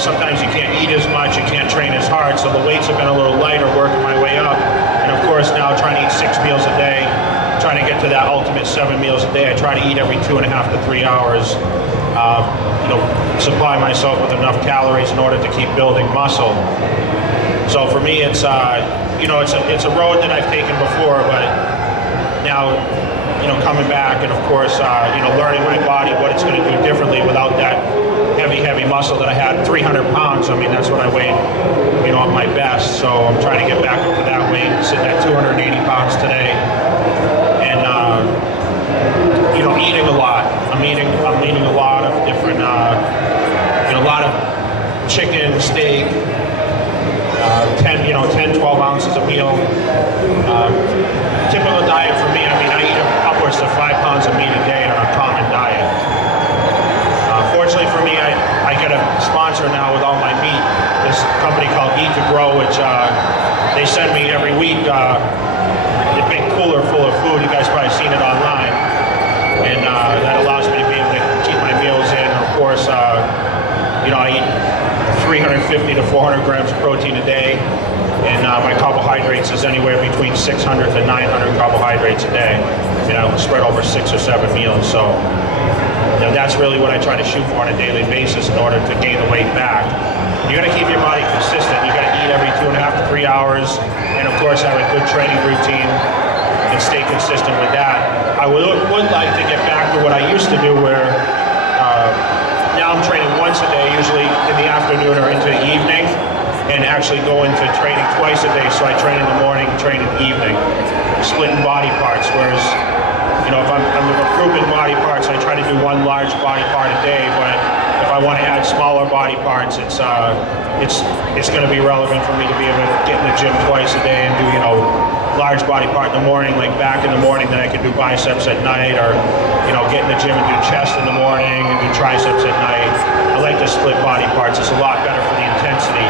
sometimes you can't eat as much, you can't train as hard, so the weights have been a little lighter working my way up. And of course now trying to eat 6 meals a day, trying to get to that ultimate 7 meals a day. I try to eat every 2.5 to 3 hours, supply myself with enough calories in order to keep building muscle. So for me, it's it's a road that I've taken before, but now, coming back and of course, learning my body, what it's going to do differently without that heavy muscle that I had, 300 pounds. I mean, that's what I weighed, at my best. So I'm trying to get back up to that weight, sitting at 280 pounds today, and eating a lot. I'm eating a lot of different, a lot of chicken, steak. 10, 12 ounces a meal. Typical diet for me, I eat upwards of 5 pounds of meat a day on a common diet. Fortunately for me, I get a sponsor now with all my meat, this company called Eat to Grow, which they send me every week a big cooler full of food. You guys probably seen it online. And that allows me to be able to keep my meals in. And of course, I eat 350 to 400 grams of protein a day, and my carbohydrates is anywhere between 600 to 900 carbohydrates a day, spread over 6 or 7 meals. So that's really what I try to shoot for on a daily basis in order to gain the weight back. You got to keep your body consistent. You got to eat every 2.5 to 3 hours, and of course have a good training routine and stay consistent with that. I would like to get back to what I used to do, where now I'm training once a day, usually in the afternoon or into the evening, and actually go into training twice a day. So I train in the morning, train in the evening, splitting body parts. Whereas, if I'm grouping body parts, I try to do one large body part a day. But if I want to add smaller body parts, it's going to be relevant for me to be able to get in the gym twice a day and do large body part in the morning, like back in the morning. Then I can do biceps at night, or get in the gym and do chest in the morning and do triceps at night. I like to split body parts. It's a lot better for the intensity.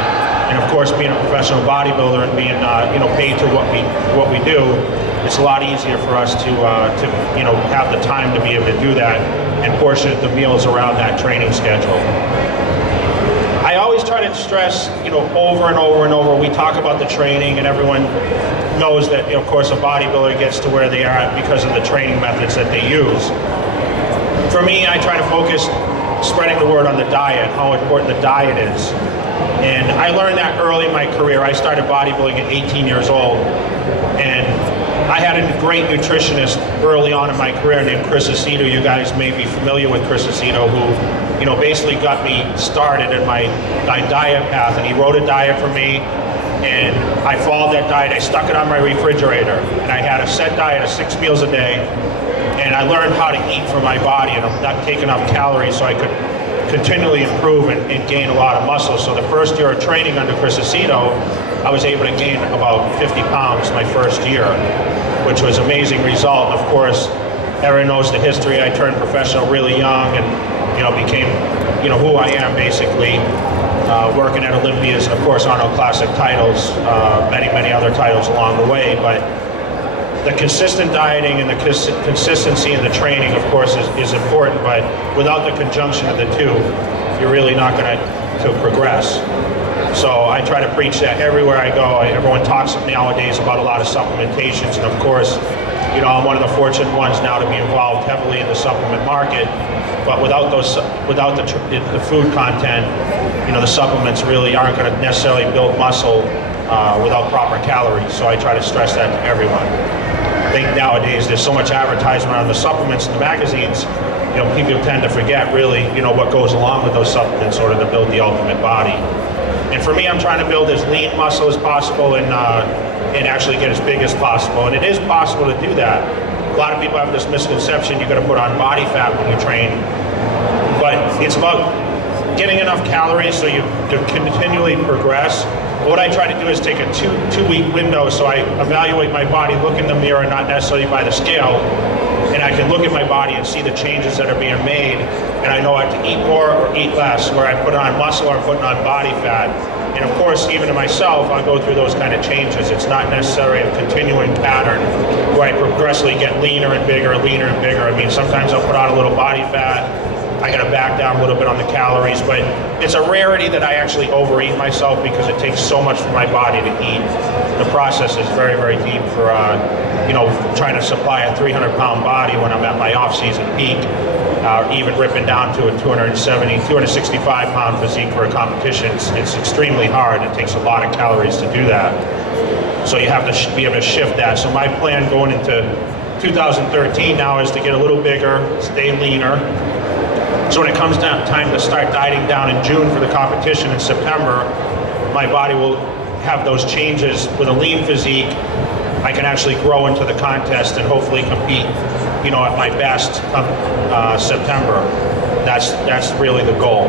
And of course, being a professional bodybuilder and being paid to what we do, it's a lot easier for us to have the time to be able to do that and portion the meals around that training schedule. I always try to stress, over and over and over, we talk about the training, and everyone knows that, of course, a bodybuilder gets to where they are at because of the training methods that they use. For me, I try to focus spreading the word on the diet, how important the diet is. And I learned that early in my career. I started bodybuilding at 18 years old, and I had a great nutritionist early on in my career named Chris Aceto. You guys may be familiar with Chris Aceto, who basically got me started in my diet path, and he wrote a diet for me, and I followed that diet. I stuck it on my refrigerator, and I had a set diet of 6 meals a day, and I learned how to eat for my body and not take enough calories so I could continually improve and gain a lot of muscle. So the first year of training under Chris Aceto, I was able to gain about 50 pounds my first year, which was an amazing result. And of course, everyone knows the history. I turned professional really young and became who I am basically, working at Olympias and of course Arnold Classic titles, many other titles along the way. But the consistent dieting and the consistency in the training, of course, is important, but without the conjunction of the two, you're really not going to progress. So I try to preach that everywhere I go. Everyone talks nowadays about a lot of supplementations, and of course, I'm one of the fortunate ones now to be involved heavily in the supplement market. But without the food content, the supplements really aren't going to necessarily build muscle without proper calories. So I try to stress that to everyone. I think nowadays there's so much advertisement on the supplements in the magazines, people tend to forget really, what goes along with those supplements in order to build the ultimate body. And for me, I'm trying to build as lean muscle as possible and actually get as big as possible. And it is possible to do that. A lot of people have this misconception, you're going to put on body fat when you train. But it's about getting enough calories so you continually progress. What I try to do is take a two-week window, so I evaluate my body, look in the mirror, not necessarily by the scale, and I can look at my body and see the changes that are being made, and I know I have to eat more or eat less, where I put on muscle or I'm putting on body fat. And of course, even to myself, I go through those kind of changes. It's not necessarily a continuing pattern where I progressively get leaner and bigger. I mean, sometimes I'll put on a little body fat, I got to back down a little bit on the calories, but it's a rarity that I actually overeat myself because it takes so much for my body to eat. The process is very, very deep for, trying to supply a 300-pound body when I'm at my off-season peak, even ripping down to a 270, 265-pound physique for a competition. It's extremely hard. It takes a lot of calories to do that. So you have to be able to shift that. So my plan going into 2013 now is to get a little bigger, stay leaner. So when it comes down time to start dieting down in June for the competition in September, my body will have those changes. With a lean physique, I can actually grow into the contest and hopefully compete, at my best come September. That's really the goal.